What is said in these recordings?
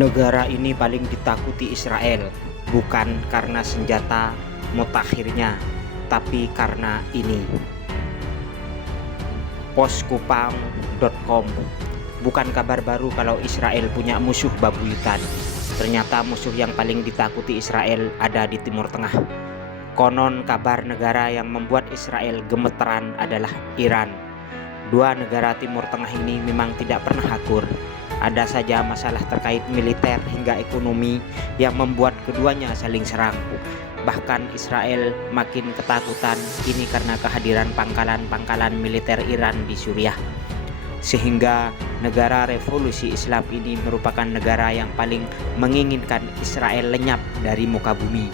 Negara ini paling ditakuti Israel, bukan karena senjata mutakhirnya, tapi karena ini. Poskupang.com. Bukan kabar baru kalau Israel punya musuh babuyutan. Ternyata musuh yang paling ditakuti Israel ada di Timur Tengah. Konon kabar negara yang membuat Israel gemeteran adalah Iran. Dua negara Timur Tengah ini memang tidak pernah akur. Ada saja masalah terkait militer hingga ekonomi yang membuat keduanya saling serang. Bahkan Israel makin ketakutan ini karena kehadiran pangkalan-pangkalan militer Iran di Suriah. Sehingga negara revolusi Islam ini merupakan negara yang paling menginginkan Israel lenyap dari muka bumi.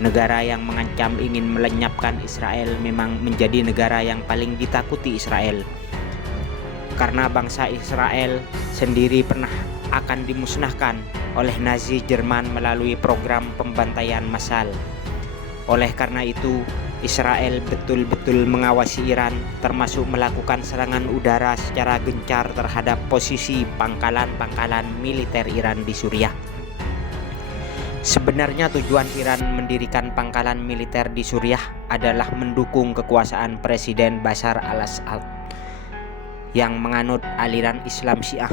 Negara yang mengancam ingin melenyapkan Israel memang menjadi negara yang paling ditakuti Israel. Karena bangsa Israel sendiri pernah akan dimusnahkan oleh Nazi Jerman melalui program pembantaian massal. Oleh karena itu, Israel betul-betul mengawasi Iran, termasuk melakukan serangan udara secara gencar terhadap posisi pangkalan-pangkalan militer Iran di Suriah. Sebenarnya tujuan Iran mendirikan pangkalan militer di Suriah adalah mendukung kekuasaan Presiden Bashar al-Assad yang menganut aliran Islam Syiah.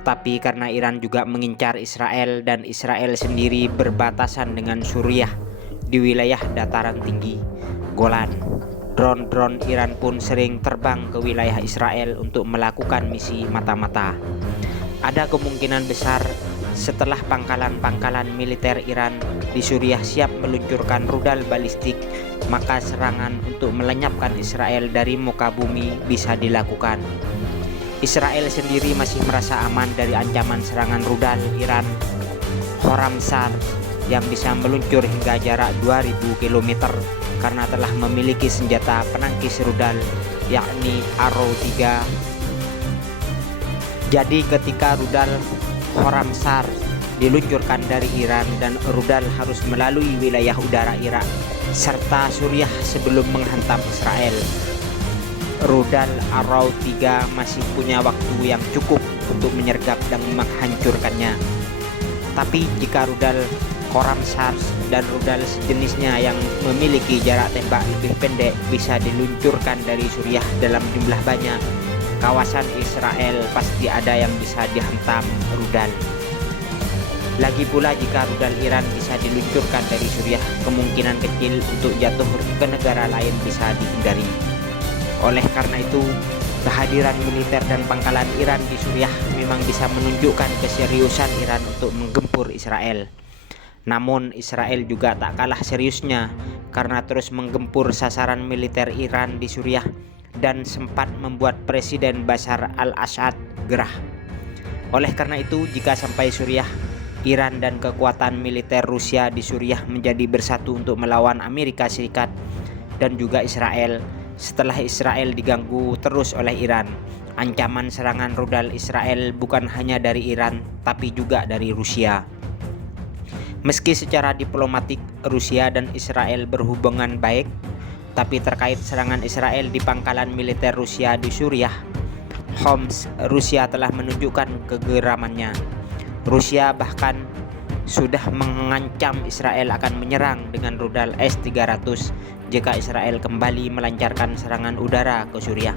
Tapi karena Iran juga mengincar Israel dan Israel sendiri berbatasan dengan Suriah di wilayah dataran tinggi Golan, drone-drone Iran pun sering terbang ke wilayah Israel untuk melakukan misi mata-mata. Ada kemungkinan besar setelah pangkalan-pangkalan militer Iran di Suriah siap meluncurkan rudal balistik, maka serangan untuk melenyapkan Israel dari muka bumi bisa dilakukan. Israel sendiri masih merasa aman dari ancaman serangan rudal Iran Khorramshahr yang bisa meluncur hingga jarak 2000 km karena telah memiliki senjata penangkis rudal yakni Arrow 3. Jadi ketika rudal Khorramshahr diluncurkan dari Iran dan rudal harus melalui wilayah udara Irak serta Suriah sebelum menghantam Israel, rudal Arrow 3 masih punya waktu yang cukup untuk menyergap dan menghancurkannya. Tapi jika rudal Khorramshahr dan rudal sejenisnya yang memiliki jarak tembak lebih pendek bisa diluncurkan dari Suriah dalam jumlah banyak, kawasan Israel pasti ada yang bisa dihantam rudal. Lagi pula jika rudal Iran bisa diluncurkan dari Suriah, kemungkinan kecil untuk jatuh ke negara lain bisa dihindari. Oleh karena itu, kehadiran militer dan pangkalan Iran di Suriah memang bisa menunjukkan keseriusan Iran untuk menggempur Israel. Namun Israel juga tak kalah seriusnya karena terus menggempur sasaran militer Iran di Suriah dan sempat membuat Presiden Bashar al-Assad gerah. Oleh karena itu, jika sampai Suriah, Iran dan kekuatan militer Rusia di Suriah menjadi bersatu untuk melawan Amerika Serikat dan juga Israel. Setelah Israel diganggu terus oleh Iran, ancaman serangan rudal Israel bukan hanya dari Iran tapi juga dari Rusia. Meski secara diplomatik Rusia dan Israel berhubungan baik, tapi terkait serangan Israel di pangkalan militer Rusia di Suriah, Homs, Rusia telah menunjukkan kegeramannya. Rusia bahkan sudah mengancam Israel akan menyerang dengan rudal S-300 jika Israel kembali melancarkan serangan udara ke Suriah.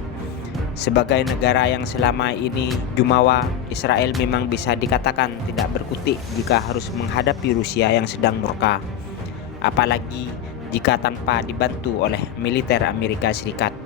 Sebagai negara yang selama ini jumawa, Israel memang bisa dikatakan tidak berkutik jika harus menghadapi Rusia yang sedang murka. Apalagi jika tanpa dibantu oleh militer Amerika Serikat.